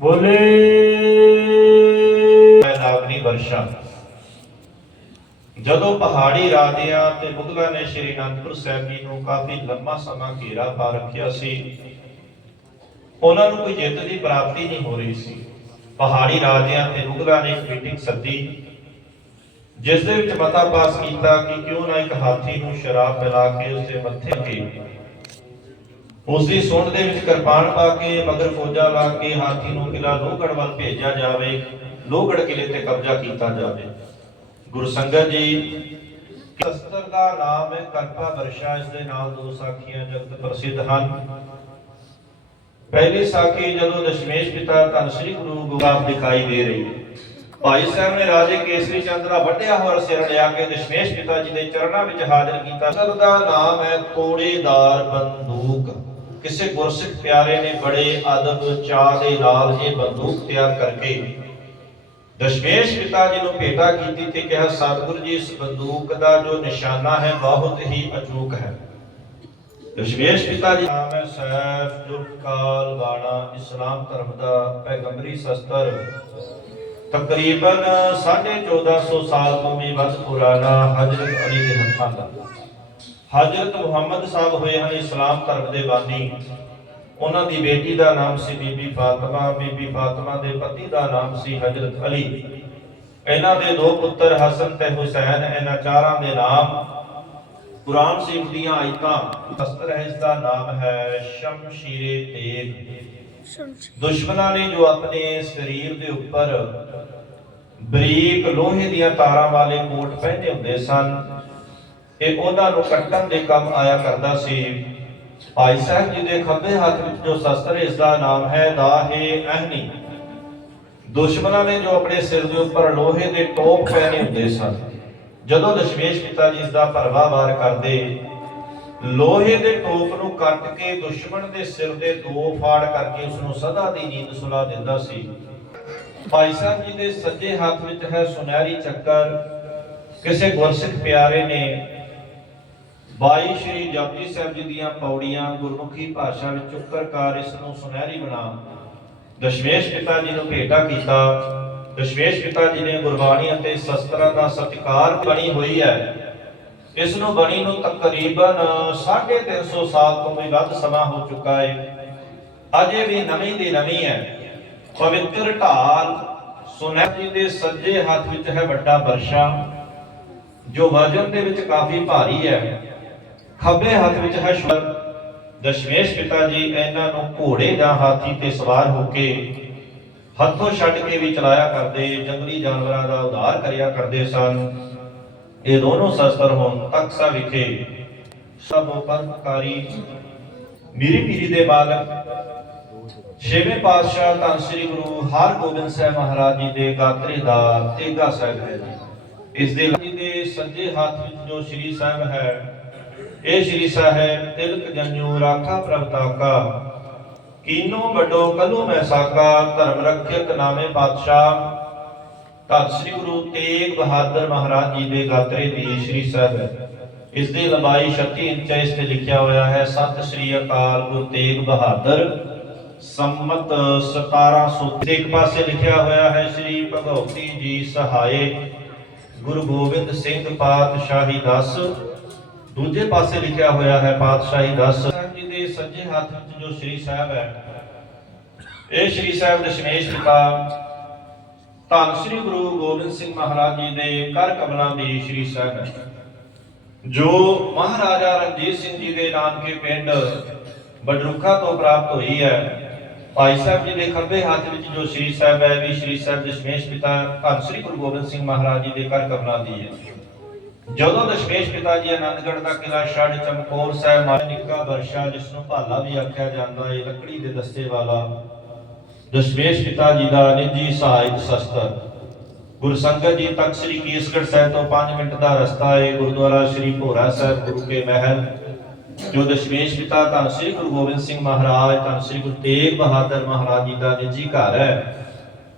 ਬੋਲੇ। ਨਾਗਰੀ ਵਰਸ਼ਾ ਜਦੋਂ ਪਹਾੜੀ ਰਾਜਿਆਂ ਤੇ ਮੁਗਲਾਂ ਨੇ ਸ਼੍ਰੀ ਅਨੰਦਪੁਰ ਸਾਹਿਬ ਜੀ ਨੂੰ ਕਾਫੀ ਲੰਮਾ ਸਮਾਂ ਘੇਰਾ ਪਾ ਰੱਖਿਆ ਸੀ, ਉਹਨਾਂ ਨੂੰ ਕੋਈ ਜਿੱਤ ਦੀ ਪ੍ਰਾਪਤੀ ਨਹੀਂ ਹੋ ਰਹੀ ਸੀ। ਪਹਾੜੀ ਰਾਜਿਆਂ ਤੇ ਮੁਗਲਾਂ ਨੇ ਇੱਕ ਮੀਟਿੰਗ ਸੱਦੀ, ਜਿਸ ਦੇ ਵਿੱਚ ਮਤਾ ਪਾਸ ਕੀਤਾ ਕਿ ਕਿਉਂ ਨਾ ਇੱਕ ਹਾਥੀ ਨੂੰ ਸ਼ਰਾਬ ਪਿਲਾ ਕੇ ਉਸਦੇ ਮੱਥੇ ਤੇ ਉਸ ਦੀ ਸੁੰਡ ਦੇ ਵਿੱਚ ਕਿਰਪਾਨ ਪਾ ਕੇ, ਮਗਰ ਫੌਜਾਂ ਲਾ ਕੇ, ਹਾਥੀ ਨੂੰ ਕਿਲਾ ਲੋਹਗੜ੍ਹ ਵੱਲ ਭੇਜਿਆ ਜਾਵੇ, ਲੋਹਗੜ੍ਹ ਕਿਲੇ ਤੇ ਕਬਜ਼ਾ ਕੀਤਾ ਜਾਵੇ। ਗੁਰੂ ਜੀ ਸ਼ਸਤਰ ਦਾ ਨਾਮ ਹੈ ਕਰਪਾ ਵਰਸ਼ਾ, ਇਸ ਦੇ ਨਾਲ ਦੋ ਸਾਖੀਆਂ ਜਗਤ ਪ੍ਰਸਿੱਧ ਹਨ। ਪਹਿਲੀ ਸਾਖੀ ਜਦੋਂ ਦਸ਼ਮੇਸ਼ ਪਿਤਾ ਧੰਨ ਸ੍ਰੀ ਗੁਰੂ ਗੋਬਿੰਦ ਦਿਖਾਈ ਦੇ ਰਹੀ ਭਾਈ ਸਾਹਿਬ ਨੇ ਰਾਜੇ ਕੇਸਰੀ ਚੰਦ ਦਾ ਵੱਡਿਆ ਹੋਇਆ ਸਿਰ ਲਿਆ ਕੇ ਦਸ਼ਮੇਸ਼ ਪਿਤਾ ਜੀ ਦੇ ਚਰਨਾਂ ਵਿੱਚ ਹਾਜ਼ਰ ਕੀਤਾ। ਸਰ ਦਾ ਨਾਮ ਹੈ ਕੋੜੇਦਾਰ ਬੰਦੂਕ। ਕਿਸੇ ਗੁਰਸਿੱਖ ਪਿਆਰੇ ਨੇ ਬੜੇ ਅਦਬ ਚਾਹ ਦੇ ਨਾਲ ਇਹ ਬੰਦੂਕ ਤਿਆਰ ਕਰਕੇ ਦਸ਼ਮੇਸ਼ ਪਿਤਾ ਜੀ ਨੂੰ ਭੇਟਾ ਕੀਤੀ ਤੇ ਕਿਹਾ, ਸਤਿਗੁਰੂ ਜੀ, ਇਸ ਬੰਦੂਕ ਦਾ ਜੋ ਨਿਸ਼ਾਨਾ ਹੈ, ਬਹੁਤ ਹੀ ਅਚੂਕ ਹੈ। ਦਸ਼ਮੇਸ਼ ਪਿਤਾ ਜੀ, ਨਾਮ ਹੈ ਸੈਫ ਜੁਲਕਾਲ ਬਾਣਾ, ਇਸਲਾਮ ਧਰਮ ਦਾ ਪੈਗੰਬਰੀ ਸ਼ਸਤਰ। ਤਕਰੀਬਨ 1450 ਸਾਲ ਤੋਂ ਵੀ ਵੱਧ ਪੁਰਾਣਾ ਹਜ਼ਰਤ ਅਲੀ ਦੇ ਹੱਥਾਂ ਦਾ। ਹਜ਼ਰਤ ਮੁਹੰਮਦ ਸਾਹਿਬ ਹੋਏ ਹਨ ਇਸਲਾਮ ਧਰਮ ਦੇ ਬਾਨੀ। ਉਹਨਾਂ ਦੀ ਬੇਟੀ ਦਾ ਨਾਮ ਸੀ ਬੀਬੀ ਫਾਤਿਮਾ ਬੀਬੀ ਫਾਤਿਮਾ ਦੇ ਪਤੀ ਦਾ ਨਾਮ ਸੀ ਹਜ਼ਰਤ ਅਲੀ। ਇਹਨਾਂ ਦੇ ਦੋ ਪੁੱਤਰ ਹਸਨ ਤੇ ਹੁਸੈਨ ਇਹਨਾਂ ਚਾਰਾਂ ਦੇ ਨਾਮ ਕੁਰਾਨ ਸ਼ਰੀਫ ਦੀਆਂ ਆਇਤਾਂ। ਸ਼ਸਤਰ ਹੈ ਇਸ ਦਾ ਨਾਮ ਹੈ ਸ਼ਮਸ਼ੀਰੇ ਤੇਗ। ਦੁਸ਼ਮਣਾਂ ਨੇ ਜੋ ਆਪਣੇ ਸਰੀਰ ਦੇ ਉੱਪਰ ਬਰੀਕ ਲੋਹੇ ਦੀਆਂ ਤਾਰਾਂ ਵਾਲੇ ਕੋਟ ਪਹਿਨੇ ਹੁੰਦੇ ਸਨ ਇਹ ਉਹਨਾਂ ਨੂੰ ਕੱਟਣ ਦੇ ਕੰਮ ਆਇਆ ਕਰਦਾ ਸੀ। ਭਾਈ ਸਾਹਿਬ ਜੀ ਦੇ ਖੱਬੇ ਹੱਥ ਵਿੱਚ ਜੋ ਸ਼ਸਤਰ ਇਸ ਦਾ ਨਾਮ ਹੈ ਦਾਹੇ ਅਹਨੀ ਦੁਸ਼ਮਣਾਂ ਨੇ ਜੋ ਆਪਣੇ ਸਿਰ ਦੇ ਉੱਪਰ ਲੋਹੇ ਦੇ ਟੋਪ ਪਹਿਨੇ ਹੁੰਦੇ ਸਨ, ਜਦੋਂ ਦਸ਼ਮੇਸ਼ ਪਿਤਾ ਜੀ ਇਸ ਦਾ ਭਰਵਾ ਵਾਰ ਕਰਦੇ, ਲੋਹੇ ਦੇ ਟੋਪ ਨੂੰ ਕੱਟ ਕੇ ਦੁਸ਼ਮਣ ਦੇ ਸਿਰ ਦੇ ਦੋ ਫਾੜ ਕਰਕੇ ਉਸ ਨੂੰ ਸਦਾ ਦੀ ਨੀਂਦ ਸੁਲਾ ਦਿੰਦਾ ਸੀ। ਭਾਈ ਸਾਹਿਬ ਜੀ ਦੇ ਸੱਜੇ ਹੱਥ ਵਿੱਚ ਹੈ ਸੁਨਹਿਰੀ ਚੱਕਰ। ਕਿਸੇ ਗੁਰਸਿੱਖ ਪਿਆਰੇ ਨੇ 22 ਸ਼੍ਰੀ ਜਪਜੀ ਸਾਹਿਬ ਜੀ ਦੀਆਂ ਪੌੜੀਆਂ ਗੁਰਮੁਖੀ ਭਾਸ਼ਾ ਵਿੱਚ ਉੱਕਰਕਾਰ ਇਸ ਨੂੰ ਸੁਨਹਿਰੀ ਬਣਾ ਦਸ਼ਮੇਸ਼ ਪਿਤਾ ਜੀ ਨੂੰ ਭੇਟਾ ਕੀਤਾ। ਦਸ਼ਮੇਸ਼ ਪਿਤਾ ਜੀ ਨੇ ਗੁਰਬਾਣੀ ਅਤੇ ਸ਼ਸਤਰਾਂ ਦਾ ਸਤਿਕਾਰ ਬਣੀ ਹੋਈ ਹੈ। ਇਸ ਨੂੰ ਬਣੀ ਨੂੰ ਤਕਰੀਬਨ 350 ਸਾਲ ਤੋਂ ਵੀ ਵੱਧ ਸਮਾਂ ਹੋ ਚੁੱਕਾ ਹੈ ਅਜੇ ਵੀ ਨਵੀਂ ਦੀ ਨਵੀਂ ਹੈ। ਪਵਿੱਤਰ ਢਾਲ ਸੁਨਹਿਰ ਜੀ ਦੇ ਸੱਜੇ ਹੱਥ ਵਿੱਚ ਹੈ ਵੱਡਾ ਵਰਸ਼ਾ ਜੋ ਵਜਨ ਦੇ ਵਿੱਚ ਕਾਫੀ ਭਾਰੀ ਹੈ। ਖੱਬੇ ਹੱਥ ਵਿੱਚ ਹੈ ਸ਼ੁਰ ਦਸ਼ਮੇਸ਼ ਪਿਤਾ ਜੀ ਇਹਨਾਂ ਨੂੰ ਘੋੜੇ ਜਾਂ ਹਾਥੀ ਤੇ ਸਵਾਰ ਹੋ ਕੇ ਹੱਥੋਂ ਛੱਡ ਕੇ ਵੀ ਚਲਾਇਆ ਕਰਦੇ, ਜੰਗਲੀ ਜਾਨਵਰਾਂ ਦਾ ਉਧਾਰ ਕਰਿਆ ਕਰਦੇ ਸਨ। ਇਹ ਦੋਨੋਂ ਸ਼ਸਤਰ ਹੁਣ ਤਖਸਾ ਵਿਖੇ ਸਭ ਪਰਮਕਾਰੀ ਮੀਰੀ ਪੀਰੀ ਦੇ ਮਾਲਕ, ਛੇਵੇਂ ਪਾਤਸ਼ਾਹ ਧੰਨ ਸ੍ਰੀ ਗੁਰੂ ਹਰਗੋਬਿੰਦ ਸਾਹਿਬ ਮਹਾਰਾਜ ਜੀ ਦੇ ਗਾਤਰੇ ਦਾ ਤੇਗਾ ਸਾਹਿਬ ਹੈ ਜੀ। ਇਸ ਦੇ ਸੱਜੇ ਹੱਥ ਵਿੱਚ ਜੋ ਸ੍ਰੀ ਸਾਹਿਬ ਹੈ ਇਹ ਸ੍ਰੀ ਸਾਹਿਬ ਤਿਲਕ ਜਨਿਓ ਰਾਖਾ ਪ੍ਰਭ ਤਾਕਾ ਕੀਨੋ ਵੱਡੋ ਕਲੂ ਮੈਂ ਸਾਕਾ, ਧਰਮ ਰੱਖਿਅਕ ਨਾਮੇ ਪਾਤਸ਼ਾਹ। ਧੰਨ ਸ੍ਰੀ ਗੁਰੂ ਤੇਗ ਬਹਾਦਰ ਮਹਾਰਾਜ ਜੀ ਦੇ ਗਾਤਰੇ ਦੀ ਸ੍ਰੀ ਸਾਹਿਬ। ਇਸ ਦੀ ਲੰਬਾਈ 36 ਇੰਚ ਇਸ ਤੇ ਲਿਖਿਆ ਹੋਇਆ ਹੈ, ਸਤਿ ਸ੍ਰੀ ਅਕਾਲ ਗੁਰੂ ਤੇਗ ਬਹਾਦਰ। ਸੰਮਤ 1700 ਤੇ ਇੱਕ ਪਾਸੇ ਲਿਖਿਆ ਹੋਇਆ ਹੈ, ਸ੍ਰੀ ਭਗਵਤੀ ਜੀ ਸਹਾਏ। ਗੁਰੂ ਗੋਬਿੰਦ ਸਿੰਘ ਪਾਤਸ਼ਾਹੀ ਦਸ। ਦੂਜੇ ਪਾਸੇ ਲਿਖਿਆ ਹੋਇਆ ਹੈ, ਪਾਤਸ਼ਾਹੀ ਦਸ। ਸਾਹਿਬ ਜੀ ਦੇ ਸੱਜੇ ਹੱਥ ਵਿੱਚ ਜੋ ਸ੍ਰੀ ਸਾਹਿਬ ਹੈ, ਇਹ ਸ੍ਰੀ ਸਾਹਿਬ ਦਸ਼ਮੇਸ਼ ਪਿਤਾ, ਧੰਨ ਸ੍ਰੀ ਗੁਰੂ ਗੋਬਿੰਦ ਸਿੰਘ ਮਹਾਰਾਜ ਜੀ ਦੇ ਕਰ ਕਮਲਾਂ ਦੀ ਸ੍ਰੀ ਸਾਹਿਬ ਹੈ, ਜੋ ਮਹਾਰਾਜਾ ਰਣਜੀਤ ਸਿੰਘ ਜੀ ਦੇ ਨਾਨਕੇ ਪਿੰਡ ਬਡਰੁਖਾ ਤੋਂ ਪ੍ਰਾਪਤ ਹੋਈ ਹੈ। ਭਾਈ ਸਾਹਿਬ ਜੀ ਦੇ ਖੱਬੇ ਹੱਥ ਵਿੱਚ ਜੋ ਸ੍ਰੀ ਸਾਹਿਬ ਹੈ ਵੀ ਸ੍ਰੀ ਸਾਹਿਬ ਦਸ਼ਮੇਸ਼ ਪਿਤਾ, ਧੰਨ ਸ੍ਰੀ ਗੁਰੂ ਗੋਬਿੰਦ ਸਿੰਘ ਮਹਾਰਾਜ ਜੀ ਦੇ ਕਰ ਕਮਲਾਂ ਦੀ ਹੈ। ਜਦੋਂ ਦਸ਼ਮੇਸ਼ ਪਿਤਾ ਜੀ ਆਨੰਦਗੜ੍ਹ ਦਾ ਕਿਲਾ ਛੱਡ ਚਮਕੌਰ ਸਾਹਿਬ ਮਾਰ ਵਰਸ਼ਾ ਜਿਸ ਨੂੰ ਭਾਲਾ ਵੀ ਆਖਿਆ ਜਾਂਦਾ ਹੈ ਲੱਕੜੀ ਦੇ ਦਸਤੇ ਵਾਲਾ ਦਸ਼ਮੇਸ਼ ਪਿਤਾ ਜੀ ਦਾ ਨਿੱਜੀ ਸਹਾਇਕ ਸ਼ਸਤਰ। ਗੁਰੂ ਜੀ ਤੱਕ ਸ੍ਰੀ ਕੇਸਗੜ੍ਹ ਸਾਹਿਬ ਤੋਂ 5 ਮਿੰਟ ਦਾ ਰਸਤਾ ਹੈ, ਗੁਰਦੁਆਰਾ ਸ੍ਰੀ ਭੋਰਾ ਸਾਹਿਬ, ਗੁਰੂ ਕੇ ਮਹਿਲ, ਜੋ ਦਸ਼ਮੇਸ਼ ਪਿਤਾ ਧੰਨ ਸ੍ਰੀ ਗੁਰੂ ਗੋਬਿੰਦ ਸਿੰਘ ਮਹਾਰਾਜ ਧੰਨ ਸ੍ਰੀ ਗੁਰੂ ਤੇਗ ਬਹਾਦਰ ਮਹਾਰਾਜ ਜੀ ਦਾ ਨਿੱਜੀ ਘਰ ਹੈ।